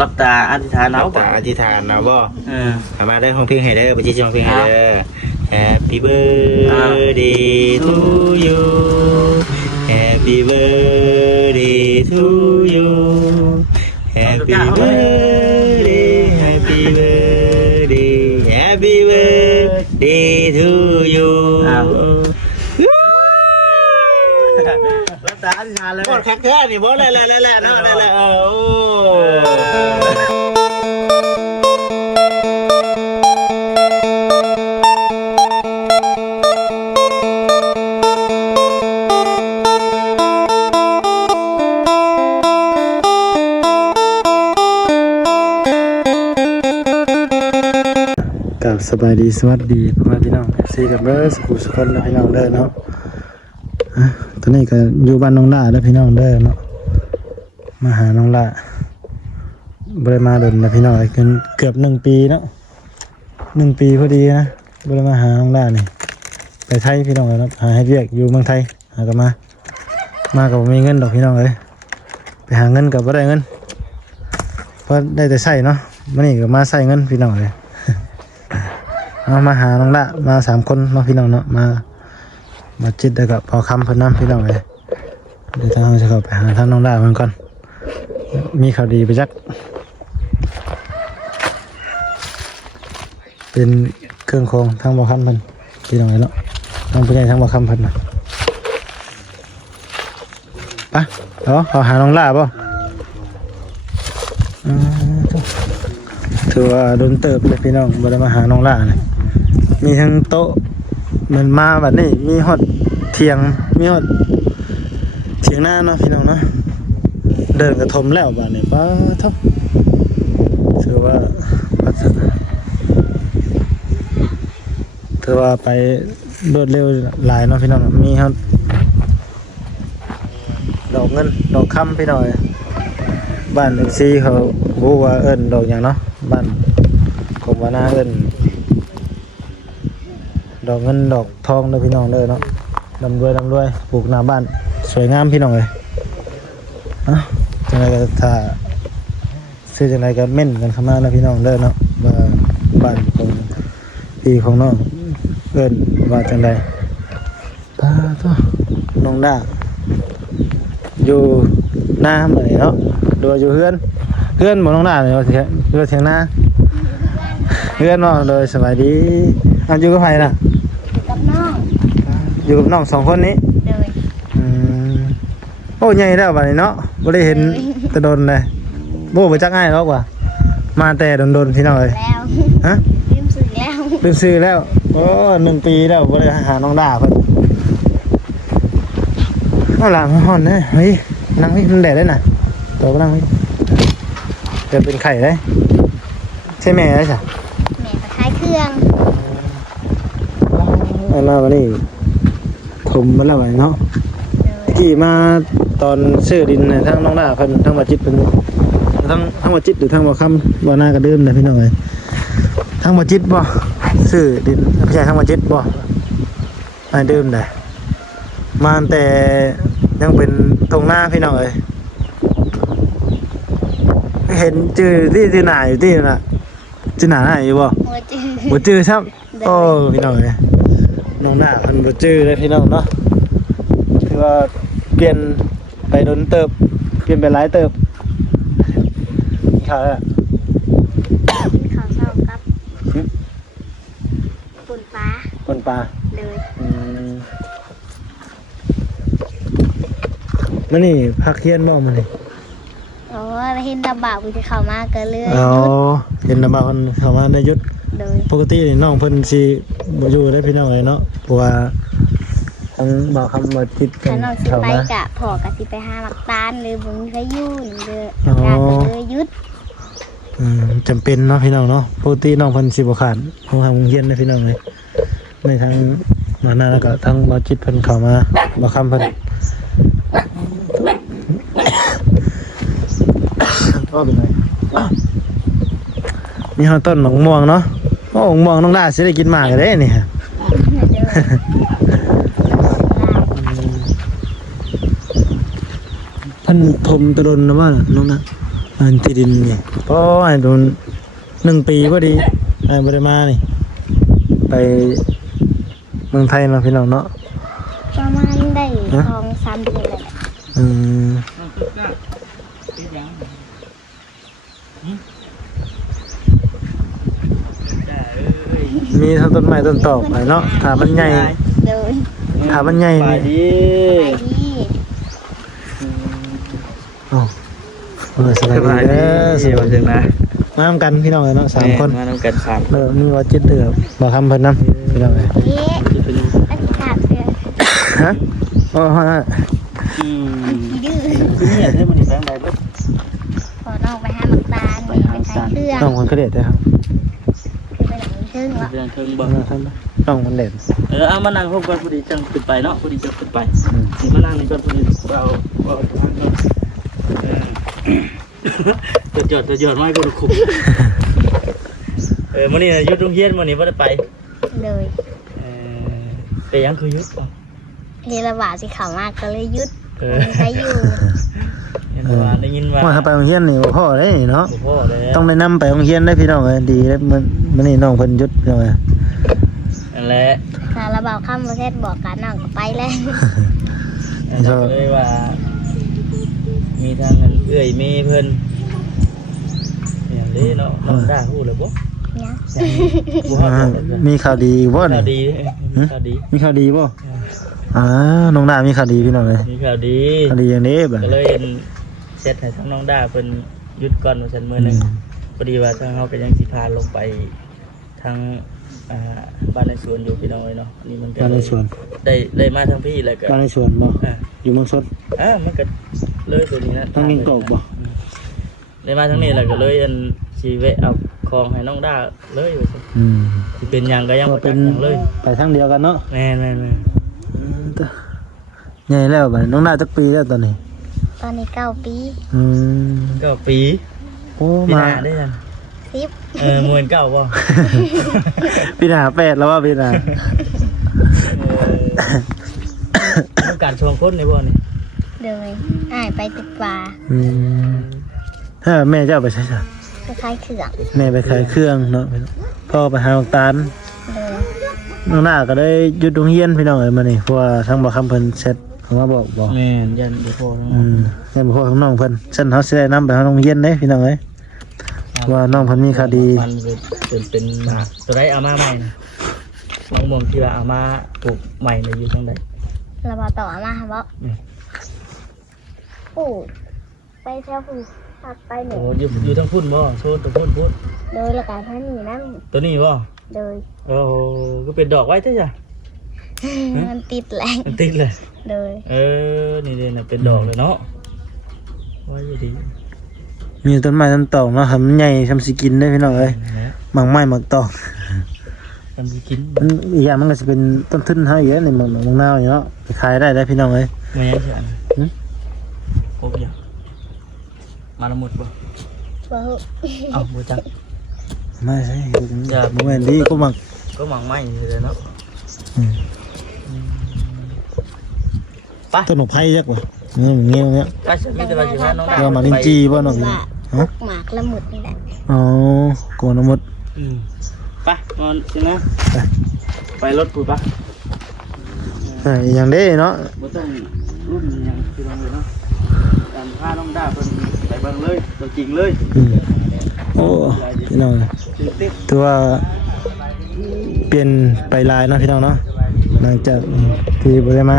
รับตาอธิษฐานเอา ตาอธิษฐานนะบ่ à มาได้ห้องเพลงให้เด้อไปชี้ห้องเพลงให้เด้อ Happy birthday to you Happy birthday to you Happy birthday Happy birthday Happy birthday to you รับตาอธิษฐานเลย บอดคักแท้นี่บอดเลยเนาะเลยโอ้กับสบายดีสวัสดีพ่อแม่พี่น้องซีกับเบอร์สกูสคนและพี่น้องเด้อเนาะตอนนี้ก็อยู่บ้านน้องล่าแล้วพี่น้องเด้อเนาะมาหาน้องล่าบริมาดนนะพี่น้องเกือบ1 ปีเนาะ1 ปีพอดีนะบริมาหาน้องล่านี่ไปไทยพี่น้องเลยเนาะหาให้เรียกอยู่เมืองไทยหากันมากับมีเงินดอกพี่น้องเลยไปหาเงินกับบ่ได้เงินเพราะได้แต่ใส่เนาะมันนี่ก็มาใส่เงินพี่น้องเลยมาหาน้องละมา3 คนเนาะพี่น้องเนาะมาจิตได้กับพอคำเพิ่นน้ำพี่น้องเลยเดี๋ยวเราจะเข้าไปหาท่านน้องละมันก่อนมีข่าวดีไปจักเป็นเครื่องโครงทางบ่อคำเพิ่นพี่น้องเลยเนาะทางผู้ใหญ่ทางบ่อคำเพิ่นนะไปขอหาน้องละป่ะถือว่าโดนเติบเลยพี่น้องบ่ได้มาหาน้องละเนี่ยมีทั้งโต๊ะเหมือนมาแบบนี้มีฮอดเถียงมีฮอดเถียงหน้าเนาะพี่น้องเนาะเดินกระทมแล้วบ้านเนี่ยป้าทับถือว่าไปรวดเร็วหลายเนาะพี่น้องมีฮอดดอกเงินดอกคำพี่น้องบ้านซีเขาบูว่าเอิ้นดอกอย่างเนาะบ้านผมว่าน่าเอิ้นดอกเงินดอกทองเด้อพี่น้องเด้อเนาะร่ำรวยปลูกหน้าบ้านสวยงามพี่น้องเลยจังไรก็ถ้าซื้อจังไรก็เม่นกันเข้ามาแล้วพี่น้องเด้อเนาะว่าบ้านของพี่ของน้องเอิ้นว่าจังไรป้าตัวน้องด้าอยู่หน้าเหมือนเนาะดูอยู่เพื่อนหมดน้องด้าเลยว่าเสียงหน้าเพื่อนน้องโดยสบายดีอยู่กับใครน่ะอยู่กับน้อง2 คนนี้เลยโอ้ใหญ่แล้วบัดนี้เนาะบ่ได้เห็นแต่โดนเลยบ่จักง่ายหรอกว่ามาแต่โดนพี่น้องเอ้ยแล้วฮะลืมซื้อแล้วโอ้1 ปีแล้วบ่ได้หาน้องดาเพิ่นเอาหลังฮ้อนนะเฮ้ยนั่งนี่มันแดดได้น่ะตัวบ่นั่งนี่จะเป็นไข่ได้ใช่แม่ได้จ้ะแม่ตะไคร้เครื่องมาวันนี้ถมมาแล้วเนาะที่มาตอนซื้อดินทั้งน้องดาเพิ่นทั้งมาจิตเพิ่นทั้งมาจิตหรือทั้งมาคำบ่หน้ากระเดิมเลยพี่น้องเอ้ยทั้งมาจิตบ่ซื้อดินไม่ใช่ทั้งมาจิตบ่มาเดิมได้มาแต่ยังเป็นตรงหน้าพี่น้องเอ้ยเห็นจื่อที่หน้าอยู่ที่น่ะจื่อหน้าอยู่บ่บ่จื่อครับโอ้พี่น้องเอ้ยน้องหน้าเพิ่นบ่จื้อเลยพี่น้องเนาะคือว่าเปลี่ยนไปโดนเติบเปลี่ยนไปหลายเติบข้าวแล้วข้าวเศร้ากับป่นปลาเลยมันนี่พักเฮียนบ่มันนี่อ๋อเห็นตาบ่าวที่เข้ามาก็เลยเห็นตาบ่าวมันเข้ามาในยุทธปกติน้องเพิ่นสิบ่อยู่ได้พี่น้องเลยเนาะเพราะว่าทั้งบ่าวคำมาติดกันเข้ามาไปกะพอกะสิไปหาหมักตาลหรือบุญก็อยู่เด้อเลยยุดจำเป็นเนาะพี่น้องเนาะปกติน้องเพิ่นสิบ่ขาดของทางโรงเรียนนะพี่น้องเลยในทางมาหน้าแล้วก็ทางบ่จิตเพิ่นเข้ามาบ่คำเพิ่นก็เป็นไงมีฮอต้นหนองม่วงเนาะโอ้หนองม่วงน้องดาสิได้กินมากเลยนี่เพิ่นทมตะดนนะว่าน้องนะ อันที่ดินนี่ก็ให้โดน1 ปีพอดีบ่ได้มานี่ไปเมืองไทยเนาะพี่น้องเนาะ ประมาณได้2-3 เดือนแล้ว อืมมีทั้งต้นไม้ต้นตอกไปเนาะถ้ามันใหญ่ เดิน ถ้ามันใหญ่ ไป นี่ ดิ ไปดี โอ้สบายดีเด้อ เสียวถึงนะ มานำกันพี่น้องเนาะ3 คน มาทำกัน3 แล้วมีว่าจิตเดือบ่ทำเพิ่นนำพี่น้องเอ้ย เอ๊ะอันนี้ขาดเสื้อ ฮะโอ้ฮะ ดื้อ คือเนี่ยได้มันแป้งใดเบิด พอน้องไปหาหมักตาลไปขายเครื่อง น้องคนก็เด็ดเด้อครับ คือไปหลังเครื่องวะ เรื่องเทิงบ่ น้องมันเด็ด เอามานั่งพบกันพอดีจังขึ้นไปเนาะพอดีจะขึ้นไปสิมานั่งนี่ก่อนพอดีเอาทางก่อนจะจอดไม้ก็ดูคุมมื้อนี้หยุดโรงเรียนมื้อนี้บ่ได้ไป เลย ไปยังคือหยุด เฮระบาดสิเขามากก็เลยหยุด มี ใช้อยู่ เห็นว่าได้ยินว่า ว่าถ้าไปโรงเรียนนี่บ่พอได้เนาะ พ่อเลย ต้องได้นำไปโรงเรียนได้พี่น้องเอ้ยดีแล้วมันนี่น้องเพิ่นหยุดพี่น้องเอ้ย นั่นแหละ คาราบาวข้ามประเทศบอกกันน้องก็ไปแล้ว เลยว่า มีทางนั้นเอื้อยมีเพิ่นอย่างนี้เนาะน้องด่าฮู้เลยบ่ เนี่ย บ่ฮอดเลย มีข่าวดีบ่ ข่า นี่ วดีข่าวดี มีข่าวดีบ่น้องดามีข่าวดีพี่น้องเอ้ย มีข่าวดี ข่าวดีอย่างนี้บัด ก็เลยเช็ดให้ทั้งน้องด่าเพิ่นหยุดก่อนว่าซั่นมื้อนึงพอดีว่าทางเฮาก็ยังสิพาลงไปทางบ้านในสวนอยู่พี่น้องเอ้ยเนาะนี่มันก็ บ้านในสวน ได้มาทั้งพี่แล้วก็ บ้านในสวนบ่อยู่เมืองสด มันก็เลยตัวนี้นะ ทางนี้กอกบ่ ได้มาทั้งนี้แล้วก็เลยสิแวะเอาของให้น้องด่าเลยว่าซั่น สิเป็นหยังก็ยังบ่ เป็ เป็น น หยังเลย ไปทางเดียวกันเนาะ แม่น ใหญ่แล้วบัดน้องดาจักปีแล้วตอนนี้ ตอนนี้9 ปี ก็ปี โอ้ ปีห มา น้าได้ยัง 10 มวนเก่าบ่ ปีหน้า8แล้วว่าปีหน้า ต้องการชวนคนในบ่นี่ เลยอ้ายไปติดปลา ถ้าแม่เจ้าไปใช้จ้ะ ก็คล้ายเขื่อง แม่ไปขายเครื่องเนาะพ่อไปหาลูกตาล เลย น้องหน้าก็ได้หยุดโรงเรียนพี่น้องเอ้ยมานี่เพราะว่าทั้งบ่คำเพิ่นเซ็ตเขามาบอก แม่นยันอีโพทั้ง แม่นบ่พ่อของน้องเพิ่นเส้นเฮาสิได้นำไปหาโรงเรียนเด้พี่น้องเอ้ยว่าน้องเพิ่นมีคดี มันเป็นตัวไรเอามาใหม่นะน้องมงที่ว่าเอามาปลูกใหม่เลยอยู่ตรงใด เราบอกต่อมาครับว่าโอ้ไปแถวผู้พักไปห โอ้ นึ่ง อยู่ทั้งพุ่นบ่โซนตัวพุ่น โดยละการท่านหนีนั่น ตัวนี้บ่ โดย โอ้ก็เป็นดอกไว้เท่าจ้ะ มันติดแรง มันติดเลย โดย นี่เด่นเป็นดอกเลยเนาะไว้ดี มีต้นไม้ต้นตอกเนาะครับมันใหญ่ทำสิกินได้พี่น้องเอ้ยหมากไม้หมากตอก ทำกิน มันอีกอย่างมันก็สิเป็นต้นทุนเฮาอยู่แล้วนี่หมากนาวอยู่เนาะไปขายได้พี่น้องเอ้ย ไม่ยังเสียครบยังมาละหมดบ่ ว่า เอาบูจัก ไม่ใช่ อย่า บ่แม่นดีก็หมัก ก็หมังไหมเลยเนาะ ต้นหนกไผ่จักว่าเงี้ยเงี้ย ก็จะมีแต่ว่าสิพาน้อง เดี๋ยวมาลิ้นจีบ่น้อง ว่า ฮะ หมากละหมุดนี่แหละ อ๋อโกนหมด ไปนอนสินะไปรถปุ๊บปะ อย่างเด้เนาะ บ่ต้องรุ่นยังคือลงเลยเนาะการพาน้องด่าเพิ่นไปเบิ่งเลยตัวจริงเลย โอ้พี่น้อง ติด ถือว่าเปลี่ยนไปลายเนาะพี่น้องเนาะหลังจากที่บ่ได้มา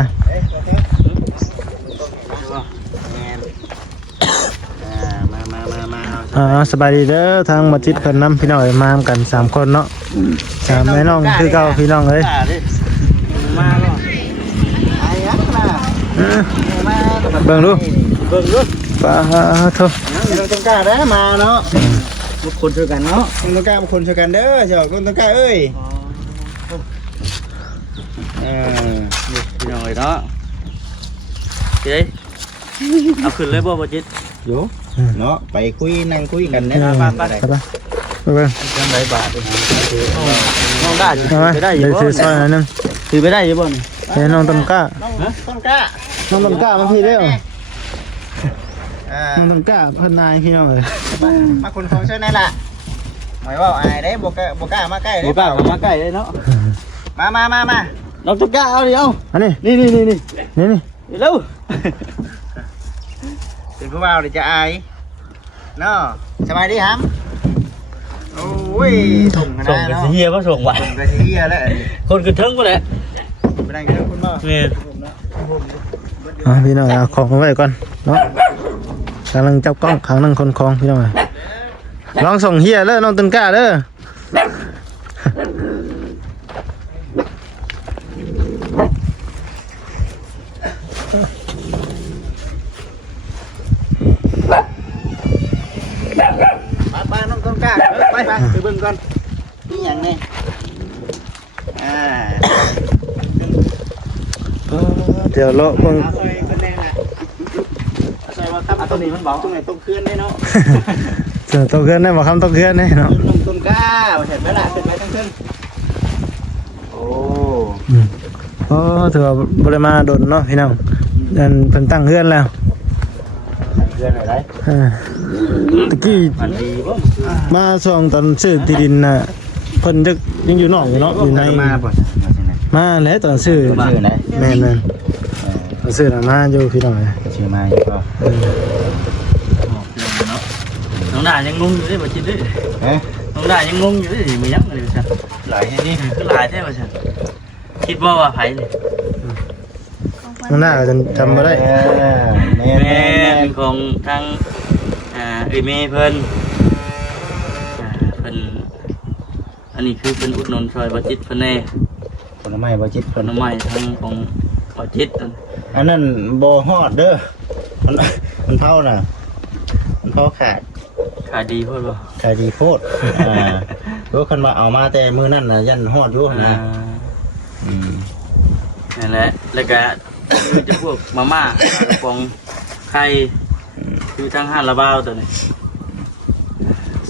สบายดีเด้อทางมัสยิดเพิ่นนำพี่น้องมากัน3คนเนาะแม่น้องคือเก่าพี่น้องเอ้ย มาเนาะไอ้ยักษ์มา เบิ่งดู เบิ่งดู ปาโท เราต้องกล้าได้มาเนาะทุกคนช่วยกันเนาะ ต้องกล้าคนช่วยกันเด้อเจ้าคนต้องกล้าเอ้ย นี่พี่น้องเนาะเจ๊เอาขึ้นเลยบ่บ่จิต โยเนาะไปคุยนั่งคุยกัน ไป เนี่ย ไปไป จังไดบาทน้องได้ เอาไหม ไปได้อ เดี๋ ยู่ ยว บ่ ซื้อซอยหน่อยนึง ถือไปได้อยู่บ่นี่ เดี๋ยวน้องต้นกล้า ต้นกล้า น้องต้นกล้ามาพี่เด้อ มันต้องกล้าพันนายพี่น้องเลย มาคนของเชิญนั่นล่ะหมายว่าอายได้บ่กล้ามาใกล้ได้ บ่กล้าเข้ามาใกล้เลยเนาะ มา น้องตะกร้าเอาดิเอา อันนี้ นี่ นี่ เร็ว เป็นผู้บ่าวเดี๋ยวจะอายเนาะสบายดีครับโอ้ยส่งกัน ส่ง ได้ กัน เนาะ สิเฮียบ่ส่งว่ะ ส่งกันสิเฮียแล้วอันนี้ คนขึ้นเทิงบ่แหละ ไปนั่งกันคุณบ่ แม่น พี่น้องเอาของไว้ก่อนเนาะกำลังจับกล้องขังนั่งคนคลองพี่น้องเลยลองส่งเฮียเด้อน้องต้นกล้าเด้อ ไปน้องต้นกล้าไปเบิ่งก่อนนี่หยังนี่เดี๋ยวเลาะเบิ่ง เอาซอยเป็นแน่น่ะเอาซอยว่าครับตัวนี้มันบอกตรงไหนตรงคืนได้เนาะ เสือตัวเกินได้บ่คำตัวเกินได้เนาะ น้องต้นกล้าเห็นไหมล่ะเป็นไหมทั้งคืนโอ้ โอ้ถือว่าบ่ได้มาโดนเนาะพี่น้องนั่นเพิ่นตั้งเฮือนแล้ว เพื่อนอะไร ตะกี้ มันดีบ่ มาส่งตอนซื้อที่ดินน่ะเพิ่นจะยังอยู่นอกอยู่เนาะอยู่ใน มาป่ะมาที่ไหน มาแล้วตอนซื้อ ชื่อไหน แม่นตอนซื้อน่ะมาอยู่พี่น้องเอ้ย ชื่อมาอยู่ก็ น้องดายังงงอยู่เด้บ่จิตเด้ เอ๊ะ น้องดายังงงอยู่เด้มีหยังเลยว่าซั่น หลายให้นี่ คือหลายแท้ว่าซั่นคิดว่าไผนี่ ข้างหน้าก็จำบ่ได้ แม่ แม่นของทางเอ้ยแม่เพิ่นเพิ่นอันนี้คือเพิ่นอุดหนุนช่วยบ่จิตเพิ่นแน่ ผลไม้บจิตผ ผลไม้ทั้งของบ่จิตนั่น อันนั้นโบฮอดเด้อมันเท่าน่ะมันเท่าขาด ขายดีพุ่นบ่ ขายดีโพดรู้คันว่าเอามาแต่มือนั่นน่ะยันฮอดอยู่นะ นั่นแหละแล้วก็คือจะพวกมาม่ากระป๋องไข่คือทั้งห้านละบ้าวตัวนี้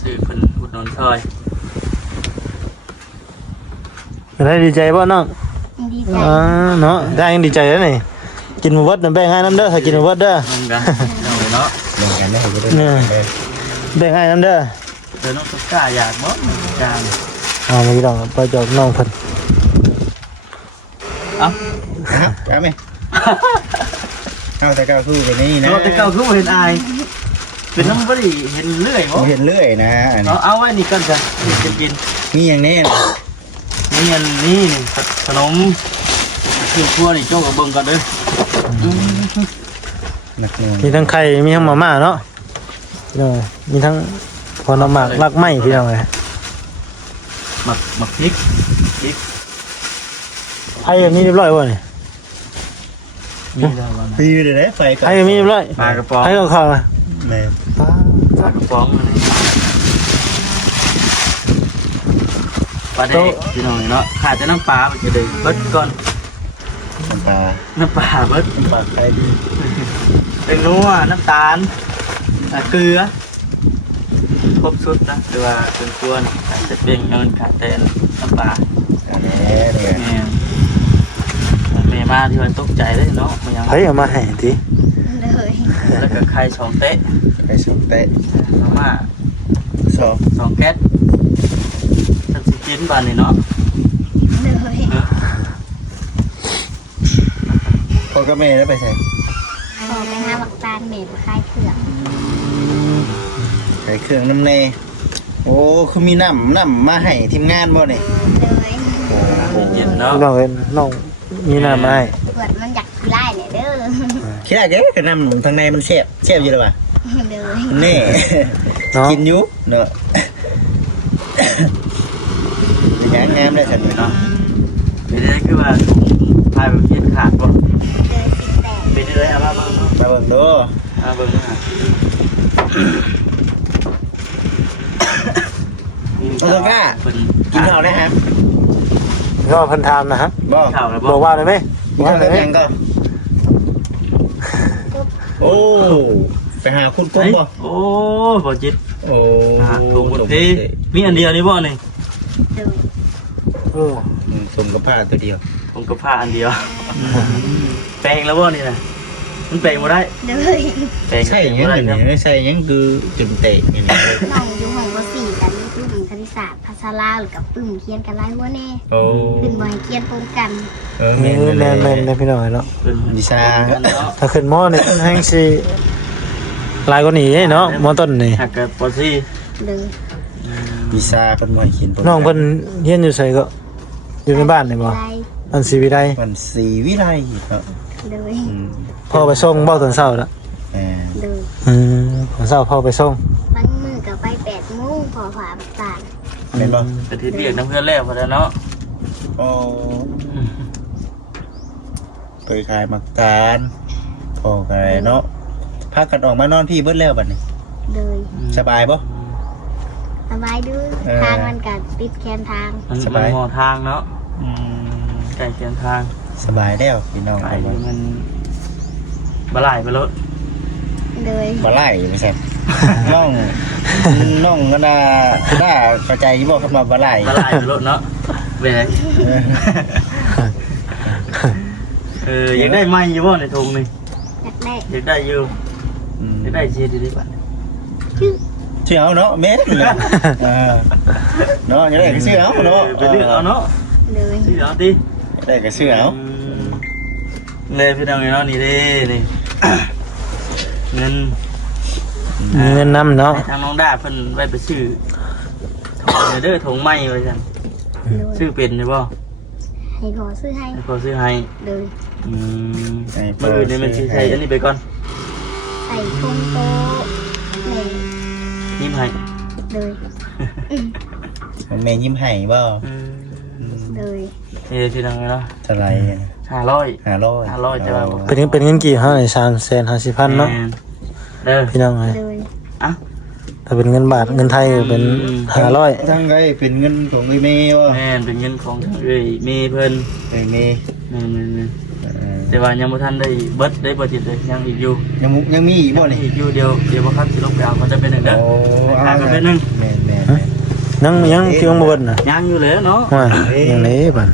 ซื้อเพิ่นอุดหนุนซอย ได้ดีใจบ่น้อง ดีใจ เนาะได้ยังดีใจแล้วนี่กินหมูวัดน่ะแบ่งให้น้ำเด้อถ้ากินหมูวัดเด้อ มันกันเอาเนาะ เหมือนกันได้เห็นด้วย แบ่งให้น้ำเด้อ เดี๋ยวน้องตุ๊กตาอยากบ่จาน เอามาพี่น้องไปจอกน้องเพิ่น เอ้า เอาไหมเอาแต่เก้าคือเป็นนี่นะ เราแต่เก่าคือบ่เห็นอายเป็นน้ำบ่ได้เห็นเรื่อยบ่ เห็นเรื่อยนะอันนี้ เอาไว้นี่ก่อนจ้ะนี่จะกิน นี่อย่างนี้ นี่อันนี้ขนมคือครัวนี่โจ้กับเบิ่งก่อนเด้อ หนักหน่วง มีทั้งไข่มีทั้งมาม่าเนาะพี่น้องมีทั้งผลไม้รักไม้พี่น้องเอ้ย หมักพริก ไข่มีเรียบร้อยบ่นี่ มีแล้วว่านะ ตีอยู่เลยไฟก่อน ไข่มีเรียบร้อย ปลากระป๋อง ไข่ก็เข้ามา แม่ ปลากระป๋องอันนี้ปลาแดกพี่น้องเนาะขาดแต่น้ำปลามันจะเดือดเบิดก่อน น้ำปลา น้ำปลาเบิด น้ำปลาใครดี เป็นนัวน้ำตาลเกลือครบชุดนะแต่ว่าเป็นครัวนี่ขาดแต่เป็นเงินขาดแต่น้ำปลา อันนี้เนี่ย แม่มาที่มันตกใจเลยเนาะมันยัง ไผเอามาให้ติ เลย แล้วก็ไข่สองเตะ ไปสองเตะ มาม่า สอง สองแก๊สฉันสิกินบ้านนี่เนาะ เลย พ่อกับแม่ได้ไปใส่ ขอไปห้าบักตาลเมฆคลายเขื่อน ใส่เครื่องน้ำเนยโอ้คือมีน้ำมาให้ทีมงานบ่เนี่ย เลย เย็นเนาะ น้องเอ้ยน้องมีน้ำมาให้ เขื่อนมันอยากไล่เนี่ยเด้อ คิดได้ก็น้ำทางในมันแซ่บอยู่เลยว่ะ เลย แน่ เนาะ กินอยู่เนอะอย่างงามได้สันเนาะ เป็นได้คือว่าพายแบบเย็นขาดบ่ เลยสิแตก เป็นได้เอามาเบิ่งเนาะ มาเบิ่งดู เอาเบิ่งนะ เอาตัวกล้า เป็น กินข้าวได้ครับ ก็เพิ่นถามนะฮะ บ่ ข้าวแล้ว บอกว่าได้ไหม กินข้าวได้ยังก็โอ้ไปหาคุณกุ้งบ่ โอ้บ่จิต โอ้ ถุงหมดทีมีอันเดียวนี่บ่นี่ เลย โอ้ สมกับผ้าตัวเดียว ผมก็ผ้าอันเดียวแปลงแล้วบ่นี่นะ มันแปลงบ่ได้ เลย แปลง ใช่ยังไงเนี่ยใช่ยังคือจุดเตะนี่นะ น้องอยู่ห้องป .4 กันปึ้มคณิตศาสตร์ภาษาลาวหรือกับปึ้มเขียนกันหลายหัวแน่ โอ้ ขึ้นบ่ให้เขียนตรงกัน แม่นๆพี่น้องเนาะ เป็น วิชา เนาะ ถ้าขึ้นมอนี่แฮงสิหลายกว่านี้เนาะมอต้นนี่ หักกับปอซี่ เลย วิชาเป็นมวยขิน น้องเพิ่นเรียนอยู่ไสก็อยู่ในบ้านนี่บ่ ไร อันศรีวิไล มันสีวิไลเนาะ เลย พ่อไปส่งบ่ตอนเช้าละ เลย ตอนเช้าพ่อไปส่ง บางมือก็ไป8 โมงพอผ่าตา เป็นบ่ กระทิเบียกน้ำเพื่อนแล้วพอแล้วเนาะ โอ้ไปขายมักตาลพอกันเนาะพากันออกมานอนพี่เบิดแล้วบัดนี้ เลย สบายบ่ สบายด้วยทางมันก็ติดแคมทาง มัน สบาย มอทางเนาะใกล้เคียงทาง สบายแล้วพี่น้อง ไป เอาไว้ มันบลายไปรถ เลย มาไล่ไม่ใช่ น้องน้องก็น่าเข้าใจอยู่บ่คำว่ามาไล่ บลายไปรถเนาะเว้ยอยากได้ไม้อยู่บ่ในถุงนี่ อยากได้ อยากได้อยู่อยากได้เชียร์ดีๆป่ะ เชื่อเอาเนาะเม็ดเลยเนาะยังได้ก็เชื่อเอาเนาะ ไปเลือกเอาเนาะ เลย ซื้อเอาดิ ได้ก็เชื่อเอา เลยพี่น้องเนาะนี่เด้นี่เงิน เงินนำเนาะ ทางน้องดาเพิ่นไว้ไปซื้อถงเด้อถงไม้ไว้ซั่น เลย ซื้อเป็นใช่ป่ะ ให้พอซื้อให้ พอซื้อให้ เลย มื้ออื่นนี่มันสิใช้อันนี้ไปก่อน ใส่โคมโตแม่ ยิ้มให้ เลย แม่ยิ้มให้บ่ เลย พี่น้องเนาะ เท่าไหร่ 500 500 จะว่า เป็นเงินกี่เท่าไหร่350,000เนาะ เด้อ พี่น้องเอ้ย เลย อ่ะ ถ้าเป็นเงินบาทเงินไทยเป็น500 ทั้งไงเป็นเงินของไอ้เมย์บ่ แม่นเป็นเงินของทางเอ้ยมีเพิ่น ไอ้เมย์ แม่นแต่ว่ายังบ่ทันได้เบิดได้บ่ติดเลยยังอีกอยู่ ยังมีอีกบ่นี่ อีกอยู่เดี๋ยวบ่คันสิลงไปเอามันจะเป็นหนึ่งเด้อขายกันเป็นหนึ่ง แม่น ยังคือบ่เบิดน่ะ ยังอยู่เลยเนาะ ว่าอย่างนี้บัด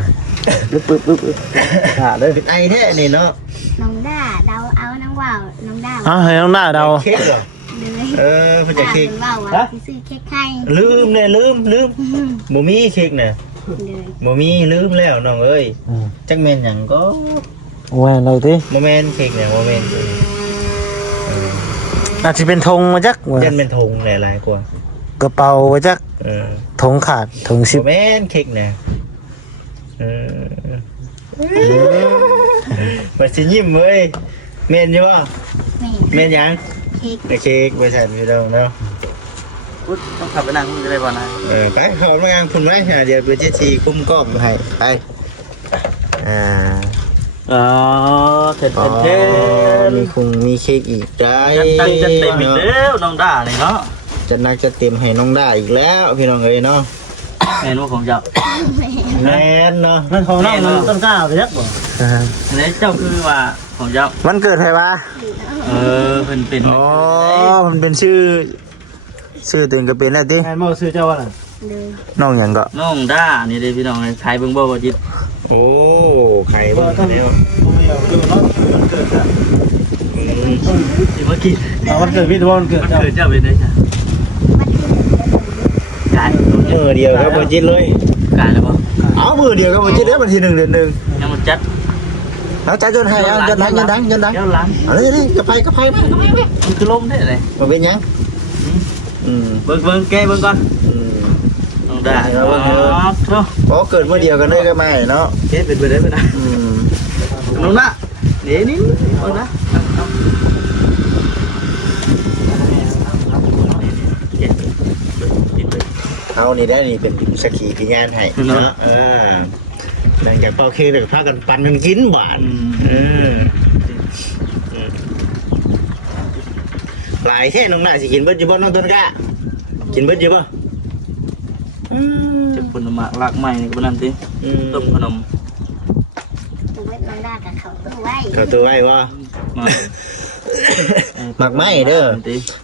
ปึ๊บขาดเลย เป็นไอแท้นี่เนาะ น้องด้าเดาเอาน้องว่าวน้องด้า เอ้าให้น้องหน้าเดา เค้กเหรอ เลย เพิ่นจะเค้ก ว่าวว่าสิซื้อเค้กให้ ลืมบ่มีเค้กน่ะ เลย บ่มีลืมแล้วน้องเอ้ยจักแม่นหยังก็ แว่เราติ บ่แม่นเค้กหยังบ่แม่น อาจสิเป็นธงมาจักว่า ยันเป็นธงหลายๆกว่าก ระเป๋าไว้จักธงขาดธง บ่แม่นเค้กน่ะว่าสิยิ้มเว้ยแม่นอยู่บ่ แม่ แม่นหยัง เค้ก แต่เค้กบ่ใช่พี่น้องเนาะ อุ๊ยต้องขับไปนั่งคุณจะได้บ่นะ ไปเข้ามางานพุ่นไว้เดี๋ยวไปเจ็ดทีคุ้มกล้องให้ไปอ่า อ๋อเสร็จ มีเค้กอีกได้ ตั้งจัดเต็มอีกแล้วน้องด่านี่เนาะ จะนักจะเต็มให้น้องได้อีกแล้วพี่น้องเอ้ยเนาะ เมนูของเจ้า แม่นเนาะ นั่นของน้องต้นกล้าไปจักบ่ อันนี้เจ้าคือว่าของเจ้า มันเกิดไผวะ เป็น อ๋อมันเป็นชื่อตัวเองก็เป็นแล้วติแม่นบ่ชื่อเจ้าว่าน่ะ เลย น้องหยังก็ น้องด่านี่เด้พี่น้องขายเบิ่งบ่บ่จิต โอ้ไข่บ้างแล้ว สิมากิน วันเกิดพี่วันเกิด มัน เจ้า เกิดเจ้าเป็นได้จ้ะกาย มือเดียวครับบัจิตเลย กายแล้วบ่ เอามือเดียวครับบัจิตแล้ววันที่1 เดือน ยังมันจัด 1เอาใจจนให้เอาจนดัง เดี๋ยวล้าง เอาเลยกระไพมา มันคือลมได้เลย มาเป็นยังเบิ่งแกเบิ่งก่อนน้องด่าเนาะเนาะ เพราะเกิดเมื่อเดียวกันได้ก็ไม่เนาะ เฮ็ดเป็นไปได้บ่นะน้องด่านี่เอานะ เอานี่ได้นี่เป็นสักขีพยานให้เนาะหลังจากเป่าเค้กเดี๋ยวพากันปั่นกันกินหวานหลายแค่น้องหน้าสิกินเบิดอยู่บ่น้องต้นกะกินเบิดอยู่บ่ จะผลไม้ลากไม้นี่ก็นั่นติต้มขนม ตัวเวทน้องด้ากับเขาตู้ไว้ เข้าตัวไว้บ่ มา หมักไหม้เด้อ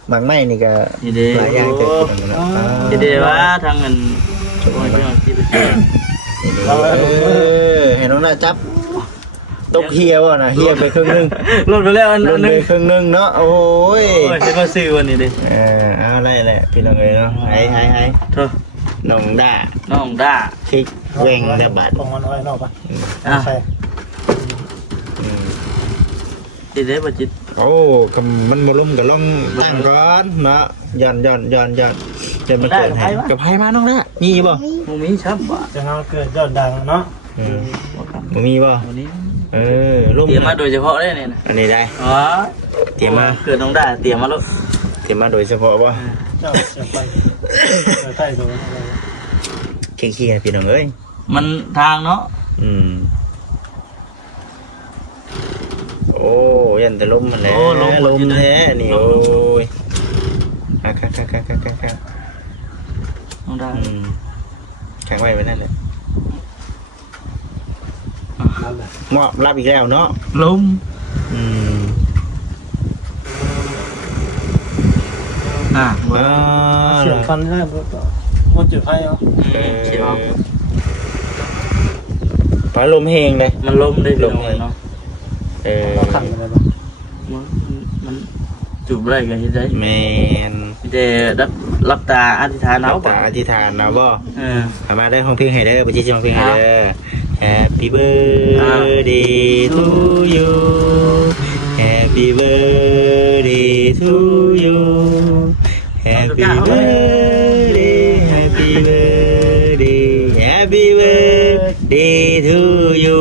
หมักไหม้นี่ก็ นี่เด้ หลายอย่างเกิดขึ้นแล้ว นี่เด้ว่าทางเงินโอ้ยพี่น้องที่ไปซื้อ ให้น้องหน้าจับ ตกเฮียวน่ะเฮียไปครึ่งนึง ลดไปแล้วอัน ลง นึ ไป ง ครึ่งนึงเนาะโอ้ย โอ้ยจะมาซื้อวันนี้ดิ เอาอะไรแหละพี่น้องเอ้ยเนาะไอ้ โธ่ น้องด้า น้องด้า คลิกเวงเดบัด ลงมันไว้นอกปะ อ่ะ ใช่ จิตได้บ่จิต โอ้มันบ่ล้มก็ลองตั้งก่อนเนาะย่อนจะมาเกิดให้กับไผมาน้องด้ามีบ่ มึงมีชับบ่ จะเอาเกิดยอดดังเนาะ บ่มีบ่ วันนี้ ล้ม เตรียมมาโดยเฉพาะเลยเนี่ยนะ อันนี้ได้ อ๋อ เตรียมมา เกิดน้องด้าเตรียมมาแล้ว เตรียมมาโดยเฉพาะบ่ เจ้าเสียไปใต้ตัวอะไร เคียงๆพี่น้องเอ้ย มันทางเนาะ โอ้ยันแต่ล้มมันแหละล้มแท้นี่โอ้ยคัก น้องด้า แข็งไว้ไว้นั่นแหละ นั่นแหละ เหมาะรับอีกแล้วเนาะ ล้มอ่ะ เสียงฟันได้หมดจุดไฟเหรอ เขียว ปลาลมเฮงเลย มันล้มได้ลงเลยเนาะ เราขันอะไรบ้าง มันจูบอะไรกันที่ได้ แมน จะรับตาอธิษฐานเอา ตาอธิษฐานนะบ่ เออ เอามาได้ห้องเพลงให้เด้อไปชี้ห้องเพลงให้เด้อ Happy birthday to you Happy birthday to you Happy birthday Happy birthday Happy birthday to you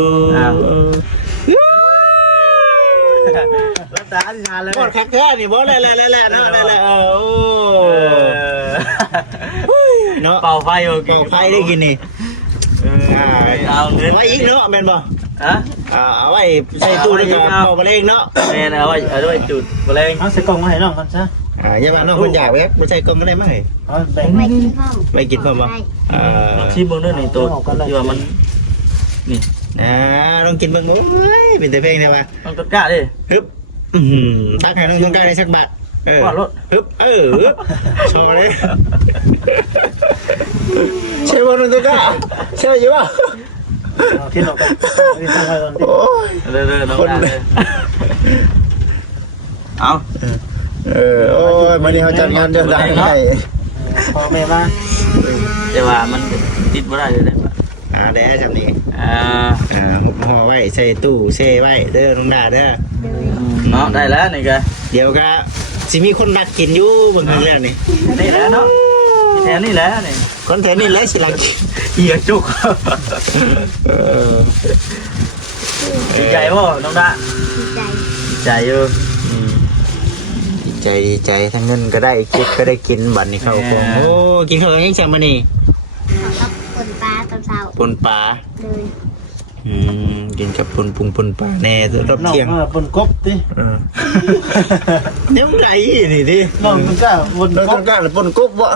รับตาอธิษฐานเลย กดแคคแท้นี่บ่เลยเนาะเลยเนาะ เป่าไฟโอเค เป่าไฟได้กินนี่ เอาเงิน ไว้อีกเนาะแม่นบ่ ฮะ เอาไว้ใส่ตู้แล้วก็เป่าเองเนาะ แม่เอาไว้จุดแมลง เอาใส่กล่องมาให้น้องกันซะ อย่ามาน้องคนอยากแวะบ่ใส่กล่องก็ได้มั้ย เอาแบ่ง ไม่กินข้าว ไว้กินพร้อมบ่ ชิมเบิ่งด้วยนี่ตัวที่ว่ามันนี่ ลองกินเบิ่งบ่เป็นแต่เพลงได้ว่า ต้องต้นกล้าดิ ฮึบตักให้น้องต้องการได้สักบาทฮึบชอบเลยใช่บ่น้องต้องการใช่อยู่บ่ ที่เราที่ตั้งไว้ตอนที่ โอ้ย เด้อน้องได้เอา โอ้ยวันนี้เขาจัดงานเดินทางให้ พ่อแม่มา แต่ว่ามันติดบ่ได้เลยได้ป่ะ แด้จำนี่ หุ ห่อไว้ใส่ตู้เซ่ไว้เด้อน้องดาเด้อ เนาะได้แล้วนี่ก็ เดี๋ยวก็สิมีคนรักกินอยู่บางครั้งแล้วนี่ นี่แล้วเนาะแทนนี่แล้วนี่ คนแถวนี้แหละสิรักกิน เหี้ยจุกดีใจบ่น้องดา ดีใจ ใจอยู่ ดีใจทั้งเงินก็ได้คิดก็ได้กินบัตรนี่เข้าคงโอ้กินข้าวยังจังมานี่ เขาก็ปนปลาตอนเช้า ปนปลา เลย กินกับปนปุงปนปลาแน่รอบ น้อง เที่ยง ปนกบดิ ยังไงนี่ดิ น้องมันก็ปน เรา ก ต้อบ งการปนกบวะ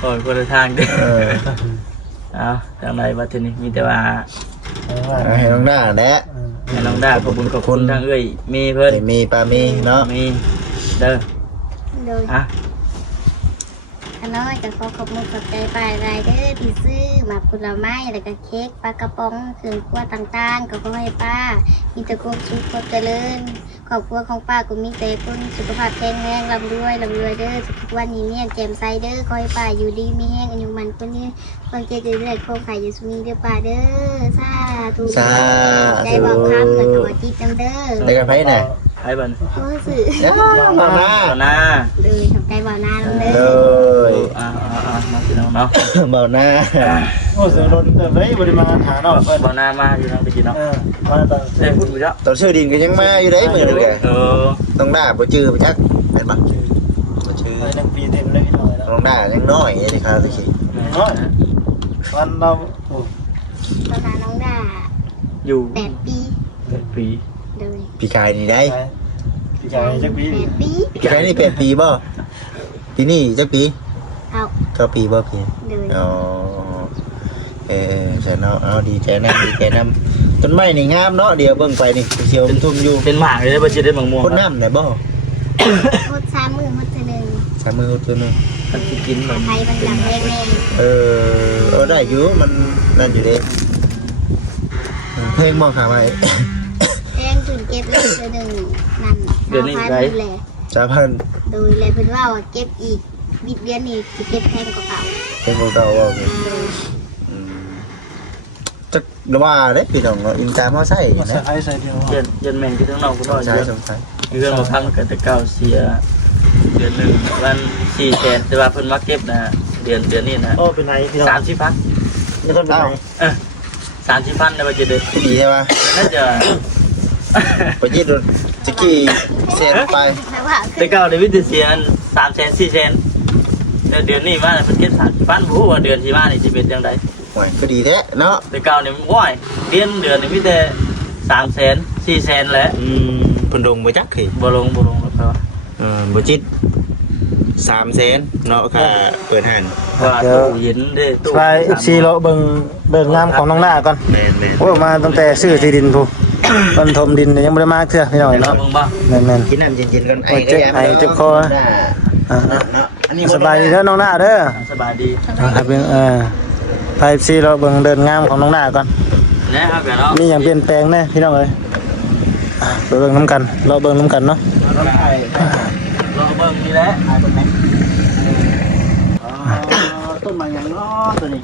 โอ้ยคนละทางเด้เอาทางไหนบัดทีนี้มีแต่ว่า ให้น้องหน้าแนะ ให้น้องดาขอบคุณทางเอ้ยมีเพิ่น มีปลามีเนาะ มีเด้อ เลย อ่ะ อันน้อยก็ขอบคุณขอบใจป้ารายเด้อที่ซื้อหมากผลไม้แล้วก็เค้กปลากระป๋องเครื่องครัวต่างๆก็ขอให้ป้ามีแต่ความสุขความเจริญครอบครัวของป้าก็มีแต่คนสุขภาพแข็งแรงร่ำรวยเด้อทุกวันนี้เนี่ยแจ่มใสเด้อขอให้ป้าอยู่ดีมีแห้งอายุมันคนนี้คนเจริญเลยโคงไข่อยู่สุนีเด้อป้าเด้อสาธุใจบอกคำแล้วก็ว่าจิตจำเด้อ ได้กันไผไหน ไอ้บัน โอ้สื่อ มาหน้า ต่อหน้า เลยทำใจบ่อหน้าลงเด้อ เลย มาพี่น้องเนาะ เบาหน้า โอ้เสือรนเฮ้ยบริมาหาน้องเพิ่น บ่หน้ามาอยู่น้องไปกินเนาะ มาตอน ได้พูดไปแล้ว ตอนชื่อดินก็ยังมาอยู่ได้เหมือนกัน เ ต้องด่าบ่จื้อไปจักเห็นปะบ่จื้อ ไป1ปีเต็มเลยพี่น้องแล้ว ต้องด่ายังน้อยนี่ครับสิ วันเราโอ้ ตอนนั้นน้องด่า อยู่ 8 ปี 8 ปี เลย พี่กายนี่ได้ พี่ชายจักปี 8 ปี พี่กายนี่8 ปีบ่ปีนี้จักปี เอา 9 ปีบ่พี่ เลย อ๋อใช่เนาะเอาดีใจนำต้นไม้นี่งามเนาะเดี๋ยวเบิ่งไปนี่เขียวทุ่มอยู่ เป็นหมากเลยบ่จิได้บางม่วง คนน้ำได้บ่ หด3 มือหดเทื่อหนึง สามมือตัวนึง มันสิกินมั อาน ภัยมันดังแรง ได้อยู่มันนั่นอยู่เด้ ๆ เพลงบอกค่ะไว้ แพงถึงเก็บเลยเดือนหนึ่งนั่น เดือนนี้ พั ไร แหละ 3,000 โดยเลยเพิ่นว่าเก็บอีกบิดเดือนนี้สิเก็บแพงกว่าเก่า เพลงเก่าๆว่าไงจักว่าเด้พี่น้องเนาะอินตามเฮาใช้นะ ใส่ใส่เดียว ยันแม่งที่ทั้งนอกคุณว่า ใช้ เยอะ สงสัย เรื่องมาพังกันแต่เก่าเสียเดือนหนึ่งวัน400,000แต่ว่าเพิ่นมาเก็บนะเดือนนี้นะ โอ้เป็นไรพี่น้อง 30,000 นี่ต้นเป็นไร 30,000ในวันจะเดือน ดีใช่ป่ะ น่าจะ ไปยิดรถจักกี้เซนไป แต่ว่า แต่เก่าในวิทยาเสีย300,000 400,000แต่เดือนนี้มาเพิ่นเก็บ30,000บ่ฮู้ว่าเดือนที่มานี่สิเป็นจังได๋ โอ้ยก็ดีแท้เนาะ แต่เก่านี่ว้ายเดือนนี่มีแต่300,000 400,000แหละ เพิ่นดงบ่จักขี้ บ่ลงแล้วเขา บ่จิต300,000เนาะค่ะเปิดหัน ว่าตู้เย็นเด้ตู้ ไปซีโร่เบิ่งงามของน้องหน้าก่อน แม่น โอ้มาตั้งแต่ซื้อที่ดินพูต้นทมดินยังไม่ได้มาเทื่อพี่น้อง เนาะ เนาะ เบิ่งบ่ แม่น ๆกินน้ำเย็นๆกันไอ้ โอ้ยเจ็บไอเจ็บคอ เนาะอันนี้ ๆสบายดีเด้อน้องหน้าเด้อ สบายดี ครับไปซีโร่เบิ่งเดินงามของน้องหน้าก่อน นะครับเนาะ มีอย่างเปลี่ยนแปลงแน่พี่น้องเอ้ยไปเบิ่งน้ำกันเราเบิ่งน้ำกันเนาะ รอเบิ่งนี่แหละหายไปไหนต้นไม้อย่างเนาะตัวนี้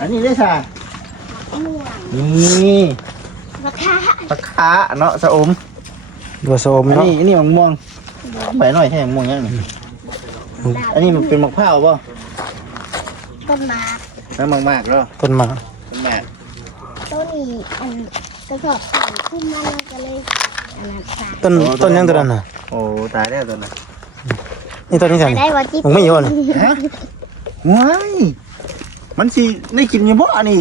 อันนี้ได้ค่ะ ม่วง นี่ ราคา ตะขาเนาะสะอม บัวโสม อัน เนาะ นี้อันนี้มะม่วงใบหน่อยแค่มะม่วงยังนี่อันนี้มันเป็นมะพร้าวป่ะ ต้นไม้ แล้วมากๆแล้ว ต้นหมาก ต้นแม่ ต้นนี้อันกระสอบใส่ขึ้นมาแล้วก็เลยอันนั้นใส่ ต้นยังตัวนั้นน่ะ โอ้ตายแล้วตัวนั้น นี่ต้นนี้สั่น ได้ว่าจิ๊บ ผมไม่อยู่นี่ ฮะว้ายมันสิได้กินอยังบ่อันนี้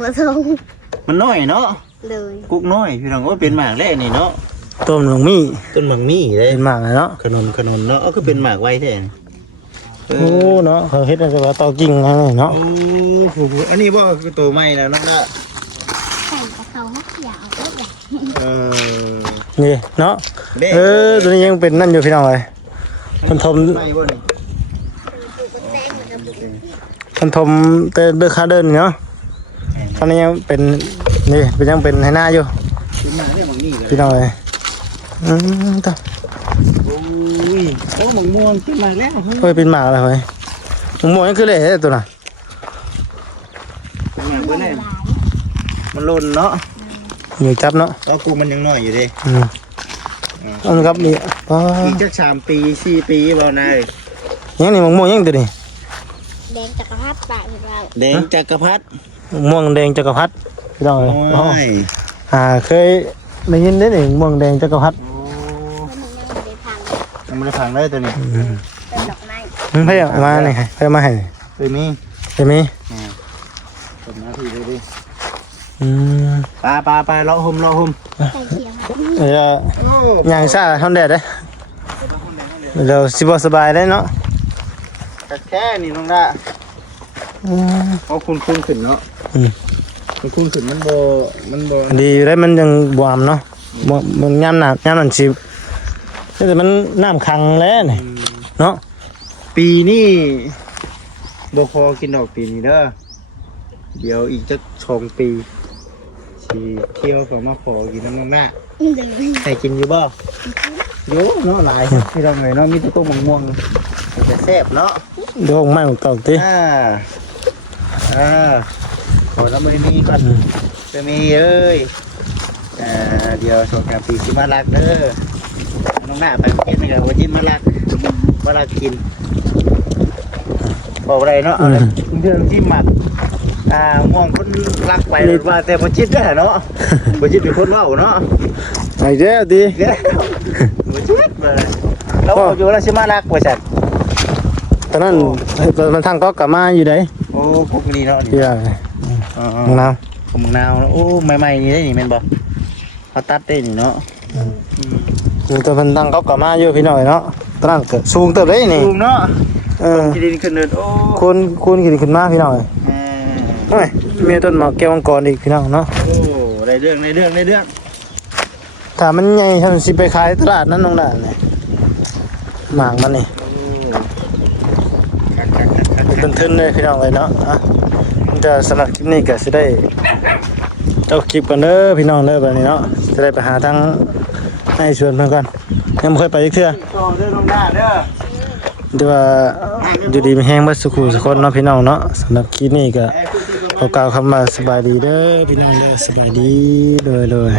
บ่ทรง มันน้อยเนาะ เลย กุ๊กน้อยพี่น้องว่าเป็นหมากแรกนี่เนาะ ต้นหลวงมี่ ต้นหมากมี่เลย เป็นหมากเลยเนาะ ขนมเนาะก็เป็นหมากไว้แท้นี่ โอ้เนาะเขาเฮ็ดอะไรว่าต่อกิ่งอะไรเนาะ โอ้โหอันนี้บ่คือตัวใหม่แล้วน้องละ ใส่กระเขาอยาวก็แบบ เออ นี่เนาะ เด้ ตัวนี้ยังเป็นนั่นอยู่พี่น้องเลยมันทม ใหม่บ่นี่ มันทมแต่เดินขาเดินเนาะตอนนี้ยังเป็นนี่เป็นยังเป็นให้หน้าอยู่ เป็นหมากได้หมากนี่เลย พี่น้องเลยต่อ โอ้ยโอ้หมากม่วงเป็นหมากแล้วเฮ้ย เฮ้ยเป็นหมากอะไรเฮ้ยมึงมองยังคือเละตัวน่ะ เป็นหมากเบิ่แน่มันหล่นเนาะ อยู่จับเนาะ ก็กูมันยังน้อยอยู่เด้ อันครับนี่อ๋อ อีกจัก3 ปี4 ปีบ่นาย ยังนี่มึงมองยังตัวนี้ แดงจักรพรรดิปากของเรา แดงจักรพรรดิ ม่วงแดงจักรพรรดิพี่น้องเลย โอ้ย เคยได้ยินได้หนึ่งม่วงแดงจักรพรรดิ เพราะมันยังไม่ได้ทำยังไม่ได้พังเลยตัวนี้ เป็นดอกไม้ มึงพยายามมาหน่อยพยายามมาให้ ตัวนี้ ใช่ไหม ผมหน้าที่เลยดิ ไปรอห่ม ใส่เขียวค่ะ เดี๋ยวอย่างซ่าทำแดดเลยเดี๋ยวสิบสบายได้เนาะ แค่นี้น้องละเพราะคุณขึ้นเนาะคุณขึ้นมันโบ ดีอยู่ได้มันยังบวมเนาะมันย่ำหนักย่ำหนักสิแต่มันน้ำขังแล้วนี่เนาะ ปีนี้โบพอกินดอกปีนี้เด้อเดี๋ยวอีกจะ2 ปีสิเที่ยวเขามาขอกินน้องละ เดิน ให้กินอยู่บ่อยู่เนาะหลายที่เราเลยเนาะมีแต่ต้มม่วงจะแซ่บเนาะ เดี๋ยวไม่ตกที ขอรับมือนี้ก่อนจะมีเอ้ยเดี๋ยวโชว์กับปีที่มารักเด้อน้องหน้าไปกินกับวันที่มารักกินบอกอะไรเนาะเอาเรื่องที่หมักม่วงคนรักไปว่าแต่บ่จิตได้เนาะบ่จิตเป็นคนเว้าเนาะ ไอ้เด้อดี เด้อบ่จิตเลยแล้วอยู่แล้วสิมารักว่าจัด ตอนนั้นมันทางก็กลับมาอยู่ไหน โอ้พวกนี้เนาะ ที่อะไรมึงน้ ผมนาวโอ้ใหม่ๆนี่ได้นี่แม่นบ่เขาตัดได้นี่เนาะ ำตอนมันทางก็กลับมาอยู่พี่น้อยเนาะตอนนั้นเกิดสูงเติบเลยนี่ สูงเนาะ กิ ดินขึ้นเดินโอ้ คุณขึ้นมาพี่น้อยโอ้ยมีต้นหมากแก้วมังกรอีกพี่น้องเนาะ โอ้ได้เรื่อง ถ้ามันใหญ่ฉันสิไปขายตลาดนั้นน้องด่านนี่หมากมันนี่เป็นทึนเลยพี่น้องเลยเนาะมันจะสลัดคลิปนี้ก็สิได้ เจ้าคลิปกันเด้อพี่น้องเด้อแบบนี้เนาะจะได้ไปหาทั้งให้ชวนเพื่อนกันยังไม่เคยไปอีกเทื่อ ต่อเด้อน้องด้าเด้อ แต่ว่าอยู่ดีมีแห้งเบัดสุขุสุคนเนาะพี่น้องเนาะสำหรับคลิปนี้ก็ขอกล่าวคำว่าสบายดีเด้อพี่น้องเด้อสบายดีเลย